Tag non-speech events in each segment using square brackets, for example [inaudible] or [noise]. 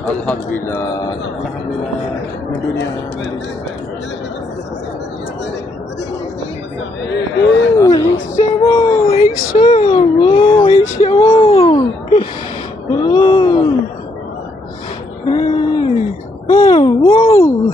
Alhamdulillah. Alhamdulillah mendunia Oh, insyaAllah, insyaAllah, insyaAllah. Oh. Hmm. Oh, wow.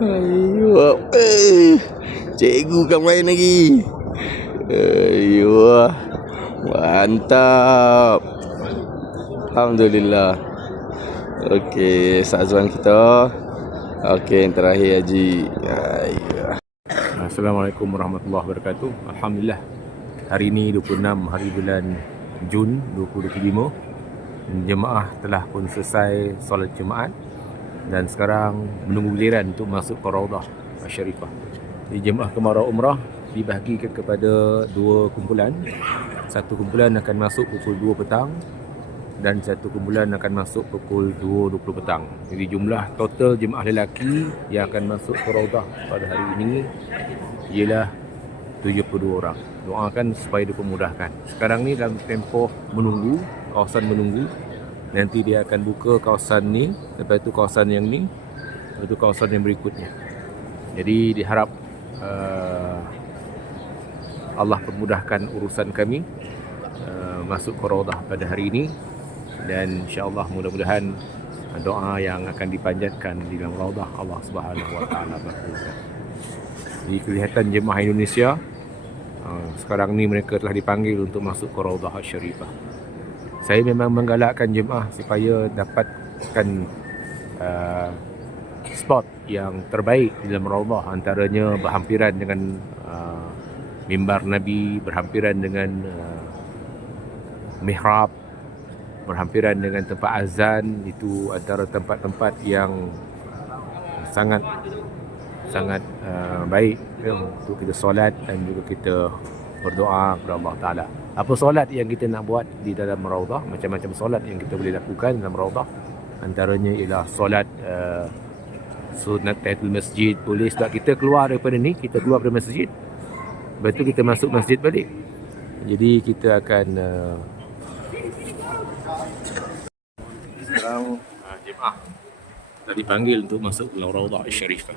[laughs] Ayo, eh. Cikgu kan main lagi. Ayo. Mantap. Alhamdulillah. Okey, Sazwan kita. Okey, yang terakhir Haji. Ayo. Assalamualaikum warahmatullahi wabarakatuh. Alhamdulillah. Hari ini 26 hari bulan Jun 2025. Jemaah telah pun selesai solat Jumaat dan sekarang menunggu giliran untuk masuk ke Raudah Syarifah. Jadi jemaah kemarau umrah dibahagikan kepada dua kumpulan. Satu kumpulan akan masuk pukul 2 petang dan satu kumpulan akan masuk pukul 2.20 petang. Jadi jumlah total jemaah lelaki yang akan masuk ke Raudah pada hari ini ialah 72 orang. Doakan supaya dipermudahkan. Sekarang ni dalam tempoh menunggu, kawasan menunggu. Nanti dia akan buka kawasan ni, lepas tu kawasan yang ni, lepas tu kawasan yang berikutnya. Jadi diharap uh, Allah permudahkan urusan kami uh, masuk ke Raudah pada hari ini dan insya-Allah mudah-mudahan doa yang akan dipanjatkan di dalam Raudah Allah Subhanahu wa taala. Di kelihatan jemaah Indonesia uh, sekarang ni mereka telah dipanggil untuk masuk ke Raudah Syarifah. Saya memang menggalakkan jemaah supaya dapatkan uh, spot yang terbaik di dalam Raudah antaranya berhampiran dengan uh, mimbar Nabi, berhampiran dengan uh, mihrab berhampiran dengan tempat azan itu antara tempat-tempat yang sangat sangat uh, baik ya, untuk kita solat dan juga kita berdoa kepada Allah Taala. Apa solat yang kita nak buat di dalam Raudah? Macam-macam solat yang kita boleh lakukan dalam Raudah. Antaranya ialah solat uh, sunat tahiyatul masjid boleh sebab kita keluar daripada ni, kita keluar dari masjid. Lepas tu kita masuk masjid balik. Jadi kita akan uh, uh, jemaah dah dipanggil untuk masuk ke Raudah Syarifah.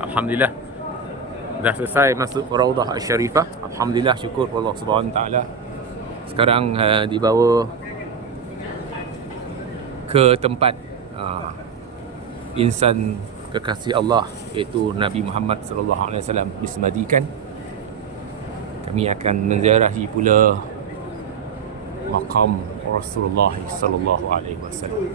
Alhamdulillah dah selesai masuk Raudah Syarifah. Alhamdulillah syukur kepada Allah Taala. Sekarang uh, dibawa ke tempat uh, insan kekasih Allah iaitu Nabi Muhammad wasallam disemadikan. Kami akan menziarahi pula maqam Rasulullah sallallahu alaihi wasallam.